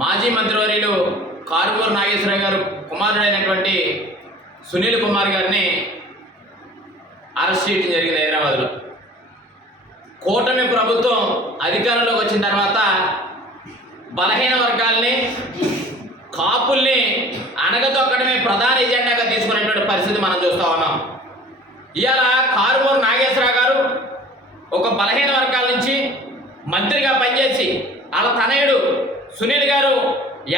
మాజీ మంత్రివర్యులు కారుమూరి నాగేశ్వరరావు గారు కుమారుడైనటువంటి సునీల్ కుమార్ గారిని అరెస్ట్ చేయడం జరిగింది హైదరాబాద్లో. కూటమి ప్రభుత్వం అధికారంలోకి వచ్చిన తర్వాత బలహీన వర్గాల్ని, కాపుల్ని అణగదొక్కడమే ప్రధాన ఎజెండాగా తీసుకునేటువంటి పరిస్థితి మనం చూస్తూ ఉన్నాం. ఇవాళ కారుమూరి నాగేశ్వరరావు గారు ఒక బలహీన వర్గాల నుంచి మంత్రిగా పనిచేసి వాళ్ళ తనయుడు సునీల్ గారు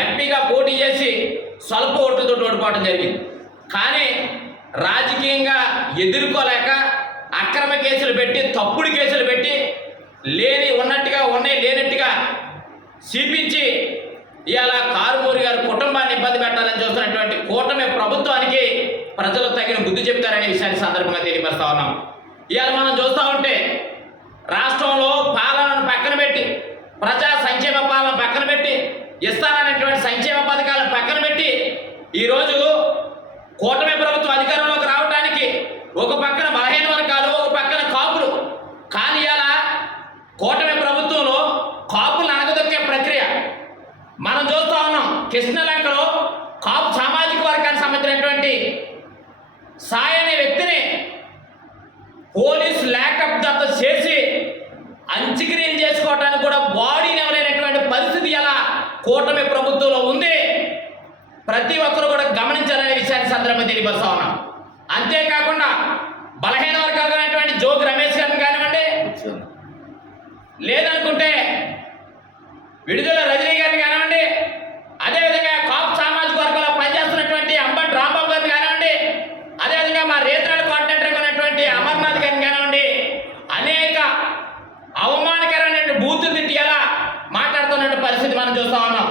ఎంపీగా పోటీ చేసి స్వల్ప ఓట్లతో ఓడిపోవడం జరిగింది. కానీ రాజకీయంగా ఎదుర్కోలేక అక్రమ కేసులు పెట్టి, తప్పుడు కేసులు పెట్టి, లేని ఉన్నట్టుగా ఉన్నాయి లేనట్టుగా చూపించి ఇవాళ కారుమూరి గారు కుటుంబాన్ని ఇబ్బంది పెట్టాలని చూస్తున్నటువంటి కూటమి ప్రభుత్వానికి ప్రజలు తగిన బుద్ధి చెప్తారనే విషయాన్ని సందర్భంగా తెలియపరుస్తా ఉన్నాం. ఇవాళ మనం చూస్తూ ఉంటే రాష్ట్రంలో పాలనను పక్కన పెట్టి, ప్రజా సంక్షేమ పాలన పక్కన పెట్టి, ఇస్తాననేటువంటి సంక్షేమ పథకాలను పక్కన పెట్టి ఈరోజు కూటమి ప్రభుత్వం అధికారంలోకి రావడానికి ఒక పక్కన బలహీన వర్గాలు, ఒక పక్కన కాపులు. కానీ ఇలా కూటమి ప్రభుత్వంలో కాపులను అణగదొక్కే ప్రక్రియ మనం చూస్తూ ఉన్నాం. కృష్ణలంకలో కాపు సామాజిక వర్గానికి సంబంధించినటువంటి సాయి అనే వ్యక్తిని పోలీసు లేకప్దత్త చేసి అంత్యక్రియలు చేసుకోవడానికి కూడా బాడీని ఎవరైనటువంటి పరిస్థితి ఎలా కూటమి ప్రభుత్వంలో ఉంది. ప్రతి ఒక్కరు కూడా గమనించాలనే విషయాన్ని సందర్భంగా తెలియపరుస్తా ఉన్నాం. అంతేకాకుండా బలహీన వర్గాలు అనేటువంటి జోగి రమేష్ గారిని కానివ్వండి, లేదనుకుంటే విడుదల రజనీ గారిని కానివ్వండి, అదేవిధంగా కాపు సామాజిక వర్గంలో పనిచేస్తున్నటువంటి అంబటి రాంబాబు గారిని కానివ్వండి, అదేవిధంగా మా రీజనల్ కోఆర్డినేటర్ ఉన్నటువంటి అమర్నాథ్ గారిని కానివ్వండి, అనేక అవమానకరమైన బూతులు తిట్టి ఎలా మాట్లాడుతున్న పరిస్థితి మనం చూస్తూ ఉన్నాం.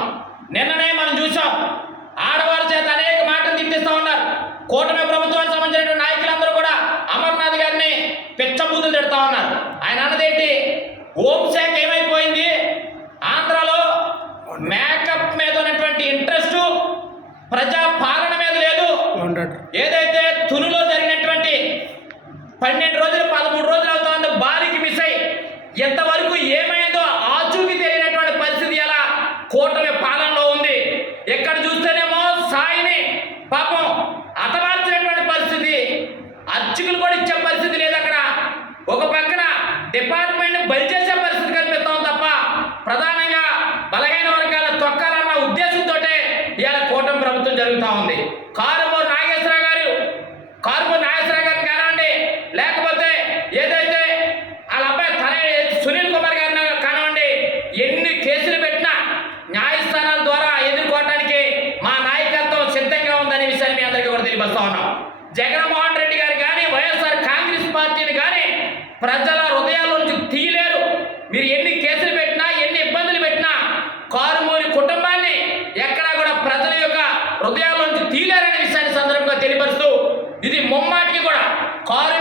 నిన్ననే మనం చూసాం, ఆడవారి చేత అనేక మాటలు తిట్టిస్తూ ఉన్నారు. కూటమి ప్రభుత్వానికి సంబంధించిన నాయకులందరూ కూడా అమర్నాథ్ గారిని పిచ్చబూతులు తిడుతూ ఉన్నారు. ఆయన అన్నదేంటి, హోంశాఖ ఏమైపోయింది, ఆంధ్రాలో మేకప్ మీద ఉన్నటువంటి ఇంట్రెస్ట్ ప్రజా పాలన మీద లేదు. ఏదైతే తునిలో జరిగినటువంటి 12 రోజులు 13 రోజులు అవుతుందో బాలికి మిస్ అయ్యి ఎంతవరకు ఏమైందో ఆచూకీ తెలియనటువంటి పరిస్థితి ఎలా కూటమి పాలనలో ఉంది. ఎక్కడ చూస్తేనేమో సాయిని పాపం హతమార్చినటువంటి పరిస్థితి, అర్చకులు కూడా ఇచ్చే పరిస్థితి లేదు. అక్కడ ఒక పక్కన డిపార్ట్మెంట్ బలి చేసే పరిస్థితి కనిపిస్తాం తప్ప ప్రధానంగా బలహీన వర్గాల తొక్కాలన్న ఉద్దేశంతో ఇవాళ కూటమి ప్రభుత్వం జరుగుతూ ఉంది. కారుమూరి నాగేశ్వరరావు గారిని కానివ్వండి, లేకపోతే ఏదైతే వాళ్ళ అబ్బాయి తన సునీల్ కుమార్ గారిని కానివ్వండి, ఎన్ని కేసులు పెట్టినా న్యాయస్థానాల ద్వారా ఎదుర్కోవడానికి మా నాయకత్వం సిద్ధంగా ఉందనే విషయాన్ని మీ అందరికీ కూడా తెలియపరుస్తా ఉన్నాం. జగన్మోహన్ రెడ్డి గారు కానీ, వైఎస్ఆర్ కాంగ్రెస్ పార్టీని కానీ ప్రజల హృదయాల నుంచి తీయలేరు. మీరు ఎన్ని కేసులు పెట్టినా, ఎన్ని ఇబ్బందులు పెట్టినా కారుమూరి కుటుంబాన్ని ఎక్కడా కూడా ప్రజల యొక్క హృదయాల నుంచి తీయలేరనే విషయాన్ని సందర్భంగా తెలియపరుస్తూ, ఇది ముమ్మాటికి కూడా కారు